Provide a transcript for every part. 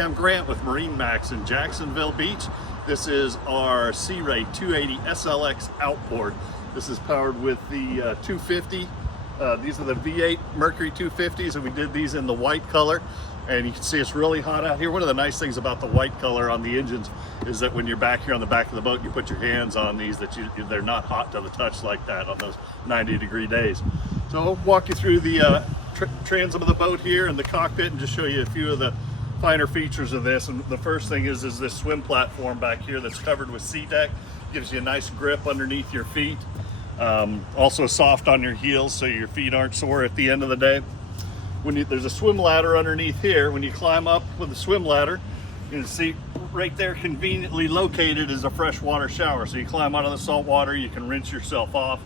I'm Grant with MarineMax in Jacksonville Beach. This is our Sea Ray 280 SLX outboard. This is powered with the 250. These are the V8 Mercury 250s, and we did these in the white color. And you can see it's really hot out here. One of the nice things about the white color on the engines is that when you're back here on the back of the boat, you put your hands on these, they're not hot to the touch like that on those 90-degree days. So I'll walk you through the transom of the boat here and the cockpit and just show you a few of the finer features of this. And the first thing is this swim platform back here that's covered with sea deck. Gives you a nice grip underneath your feet. Also soft on your heels so your feet aren't sore at the end of the day. There's a swim ladder underneath here. When you climb up with the swim ladder, you can see right there conveniently located is a freshwater shower. So you climb out of the salt water, you can rinse yourself off.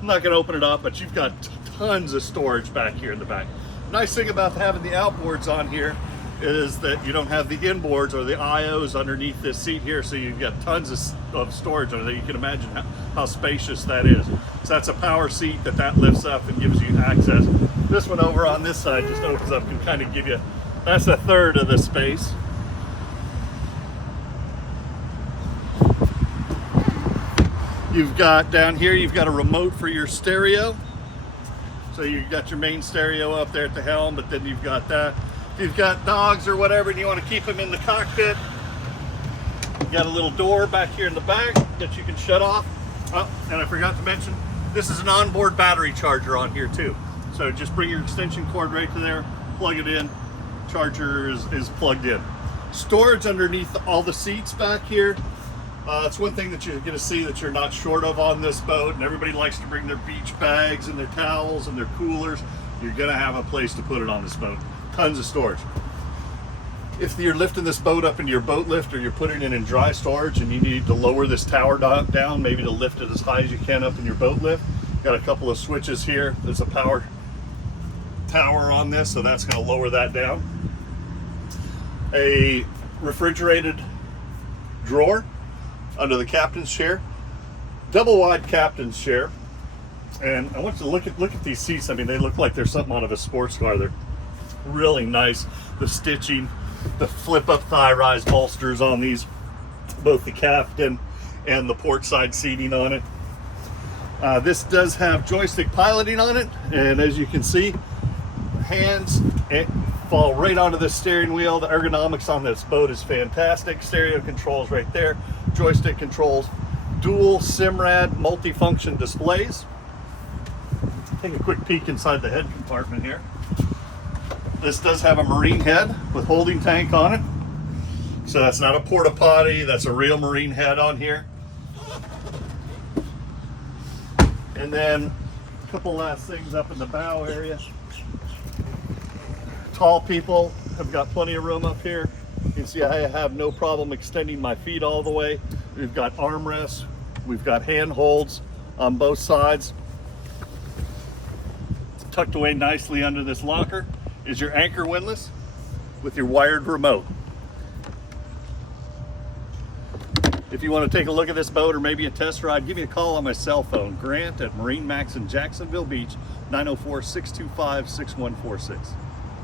I'm not going to open it up, but you've got tons of storage back here in the back. Nice thing about having the outboards on here is that you don't have the inboards or the IOs underneath this seat here, so you've got tons of storage under there. You can imagine how spacious that is. So that's a power seat that lifts up and gives you access. This one over on this side just opens up and kind of give you, that's a third of the space. You've got down here, you've got a remote for your stereo. So you've got your main stereo up there at the helm, but then you've got that. If you've got dogs or whatever and you want to keep them in the cockpit, you've got a little door back here in the back that you can shut off. Oh, and I forgot to mention, this is an onboard battery charger on here too. So just bring your extension cord right to there, plug it in, charger is plugged in. Storage underneath all the seats back here. That's one thing that you're going to see that you're not short of on this boat, and everybody likes to bring their beach bags and their towels and their coolers. You're going to have a place to put it on this boat. Tons of storage. If you're lifting this boat up into your boat lift, or you're putting it in dry storage and you need to lower this tower down, maybe to lift it as high as you can up in your boat lift, got a couple of switches here. There's a power tower on this, so that's going to lower that down. A refrigerated drawer under the captain's chair, double wide captain's chair. And I want you to look at these seats. I mean, they look like they're something out of a sports car. They're really nice. The stitching, the flip up thigh rise bolsters on these, both the captain and the port side seating on it. This does have joystick piloting on it, and as you can see, hands fall right onto the steering wheel. The ergonomics on this boat is fantastic. Stereo controls right there, joystick controls, dual SIMRAD multifunction displays. Take a quick peek inside the head compartment here. This does have a marine head with holding tank on it. So that's not a porta potty, that's a real marine head on here. And then a couple last things up in the bow area. Tall people have got plenty of room up here. You can see I have no problem extending my feet all the way. We've got armrests, we've got handholds on both sides. Tucked away nicely under this locker is your anchor windlass with your wired remote. If you want to take a look at this boat or maybe a test ride, give me a call on my cell phone, Grant at MarineMax in Jacksonville Beach, 904-625-6146.